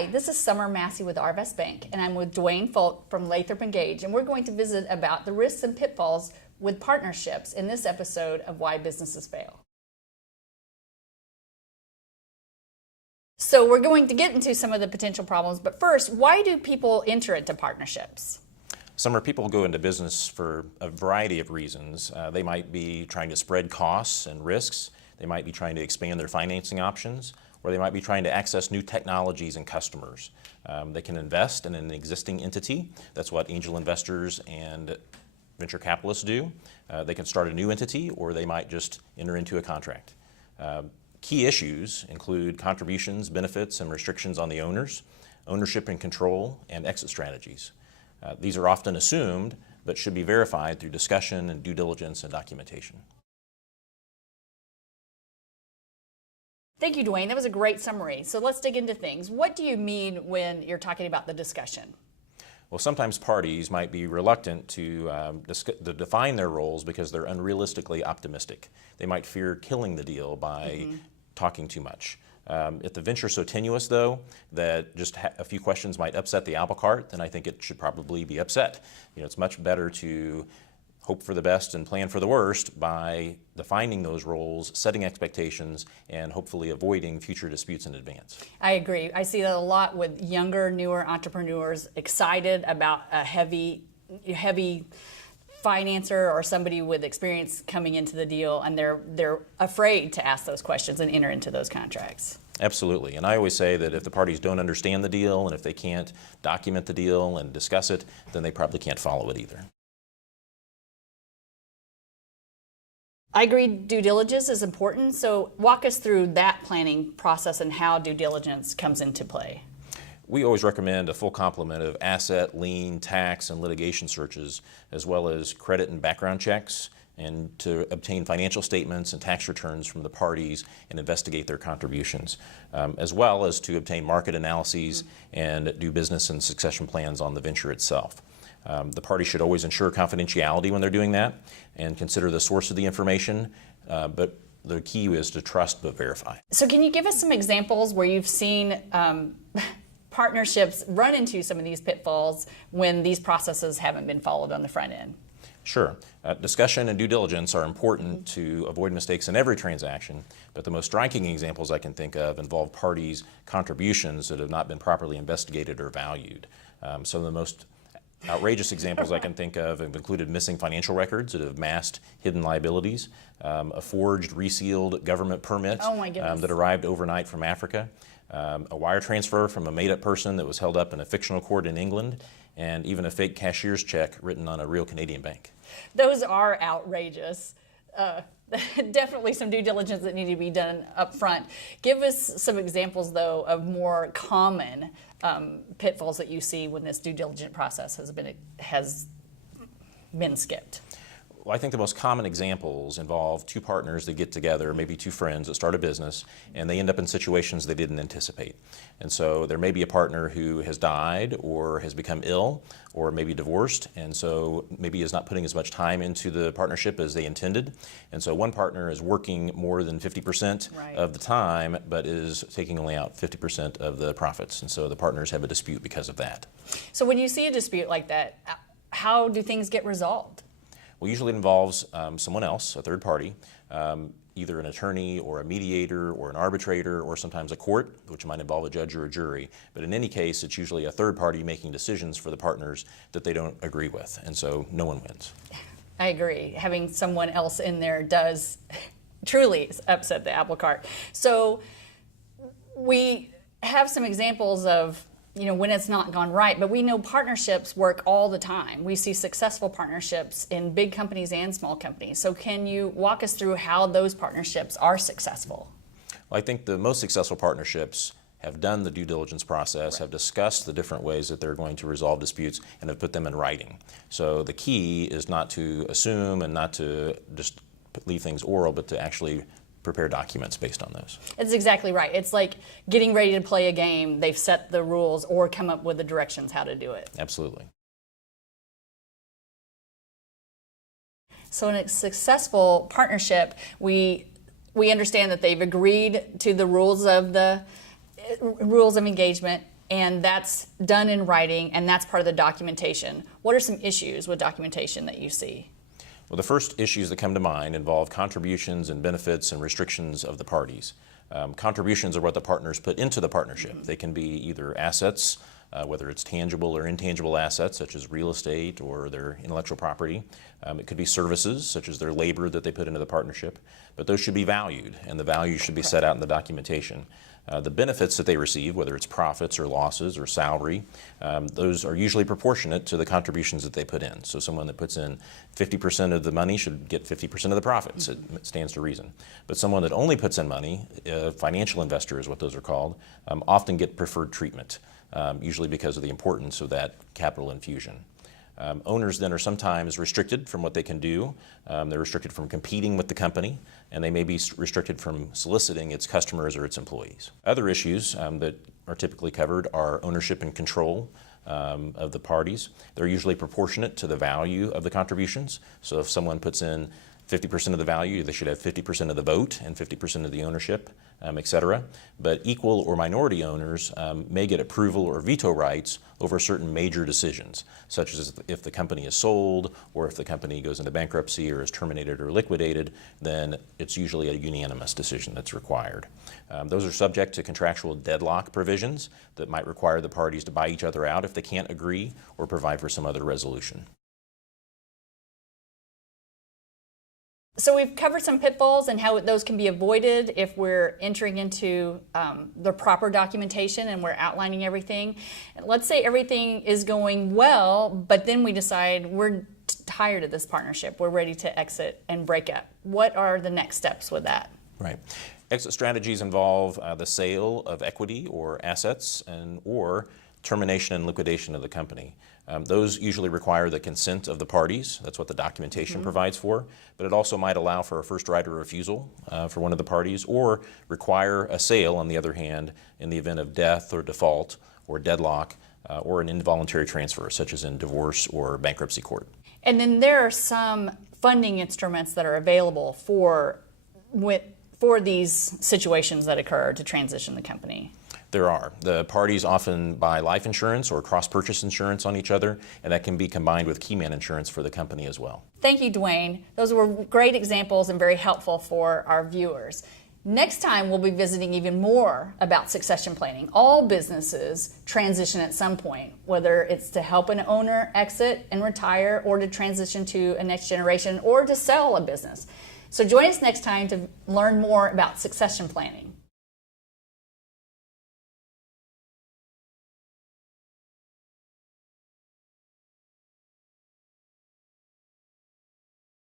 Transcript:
Hi, this is Summer Massey with Arvest Bank, and I'm with Dwayne Fulk from Lathrop and Gage, and we're going to visit about the risks and pitfalls with partnerships in this episode of Why Businesses Fail. So we're going to get into some of the potential problems, but first, why do people enter into partnerships? Summer, people go into business for a variety of reasons. They might be trying to spread costs and risks. They might be trying to expand their financing options, or they might be trying to access new technologies and customers. They can invest in an existing entity. That's what angel investors and venture capitalists do. They can start a new entity, or they might just enter into a contract. Key issues include contributions, benefits, and restrictions on the owners, ownership and control, and exit strategies. These are often assumed, but should be verified through discussion and due diligence and documentation. Thank you, Dwayne. That was a great summary. So let's dig into things. What do you mean when you're talking about the discussion? Well, sometimes parties might be reluctant to define their roles because they're unrealistically optimistic. They might fear killing the deal by talking too much. If the venture is so tenuous, though, that just a few questions might upset the apple cart, then I think it should probably be upset. It's much better to hope for the best and plan for the worst by defining those roles, setting expectations, and hopefully avoiding future disputes in advance. I agree. I see that a lot with younger, newer entrepreneurs excited about a heavy financer or somebody with experience coming into the deal, and they're afraid to ask those questions and enter into those contracts. Absolutely. And I always say that if the parties don't understand the deal and if they can't document the deal and discuss it, then they probably can't follow it either. I agree due diligence is important, so walk us through that planning process and how due diligence comes into play. We always recommend a full complement of asset, lien, tax, and litigation searches, as well as credit and background checks, and to obtain financial statements and tax returns from the parties and investigate their contributions, as well as to obtain market analyses and do business and succession plans on the venture itself. The party should always ensure confidentiality when they're doing that and consider the source of the information, but the key is to trust but verify. So can you give us some examples where you've seen partnerships run into some of these pitfalls when these processes haven't been followed on the front end? Sure. Discussion and due diligence are important to avoid mistakes in every transaction, but the most striking examples I can think of involve parties' contributions that have not been properly investigated or valued. Some of the most outrageous examples I can think of have included missing financial records that have masked hidden liabilities, a forged, resealed government permit that arrived overnight from Africa, a wire transfer from a made-up person that was held up in a fictional court in England, and even a fake cashier's check written on a real Canadian bank. Those are outrageous. Definitely some due diligence that need to be done up front. Give us some examples, though, of more common pitfalls that you see when this due diligence process has been skipped. Well, I think the most common examples involve two partners that get together, maybe two friends that start a business, and they end up in situations they didn't anticipate. And so there may be a partner who has died or has become ill or maybe divorced, and so maybe is not putting as much time into the partnership as they intended. And so one partner is working more than 50% of the time, but is taking only out 50% of the profits. And so the partners have a dispute because of that. So when you see a dispute like that, how do things get resolved? Well, usually it involves someone else, a third party, either an attorney or a mediator or an arbitrator or sometimes a court, which might involve a judge or a jury. But in any case, it's usually a third party making decisions for the partners that they don't agree with, and so no one wins. I agree. Having someone else in there does truly upset the apple cart. So we have some examples of when it's not gone right, but we know partnerships work all the time. We see successful partnerships in big companies and small companies. So can you walk us through how those partnerships are successful? Well, I think the most successful partnerships have done the due diligence process, have discussed the different ways that they're going to resolve disputes, and have put them in writing. So the key is not to assume and not to just leave things oral, but to actually prepare documents based on those. That's exactly right. It's like getting ready to play a game. They've set the rules or come up with the directions how to do it. Absolutely. So in a successful partnership, we understand that they've agreed to the rules of engagement. and that's done in writing, and that's part of the documentation. What are some issues with documentation that you see? Well, the first issues that come to mind involve contributions and benefits and restrictions of the parties. Contributions are what the partners put into the partnership. They can be either assets, whether it's tangible or intangible assets, such as real estate or their intellectual property. It could be services, such as their labor that they put into the partnership. But those should be valued, and the value should be set out in the documentation. The benefits that they receive, whether it's profits or losses or salary, those are usually proportionate to the contributions that they put in. So someone that puts in 50% of the money should get 50% of the profits. It stands to reason. But someone that only puts in money, a financial investor is what those are called, often get preferred treatment, usually because of the importance of that capital infusion. Owners then are sometimes restricted from what they can do. They're restricted from competing with the company, and they may be restricted from soliciting its customers or its employees. Other issues that are typically covered are ownership and control of the parties. They're usually proportionate to the value of the contributions. So if someone puts in 50% of the value, they should have 50% of the vote and 50% of the ownership, et cetera. But equal or minority owners may get approval or veto rights over certain major decisions, such as if the company is sold or if the company goes into bankruptcy or is terminated or liquidated, then it's usually a unanimous decision that's required. Those are subject to contractual deadlock provisions that might require the parties to buy each other out if they can't agree or provide for some other resolution. So we've covered some pitfalls and how those can be avoided if we're entering into the proper documentation and we're outlining everything. Let's say everything is going well, but then we decide we're tired of this partnership. We're ready to exit and break up. What are the next steps with that? Right. Exit strategies involve the sale of equity or assets or termination and liquidation of the company. Those usually require the consent of the parties. That's what the documentation provides for. But it also might allow for a first right of refusal for one of the parties, or require a sale, on the other hand, in the event of death or default or deadlock or an involuntary transfer, such as in divorce or bankruptcy court. And then there are some funding instruments that are available for these situations that occur to transition the company. There are. The parties often buy life insurance or cross-purchase insurance on each other, and that can be combined with key man insurance for the company as well. Thank you, Dwayne. Those were great examples and very helpful for our viewers. Next time, we'll be visiting even more about succession planning. All businesses transition at some point, whether it's to help an owner exit and retire, or to transition to a next generation, or to sell a business. So join us next time to learn more about succession planning.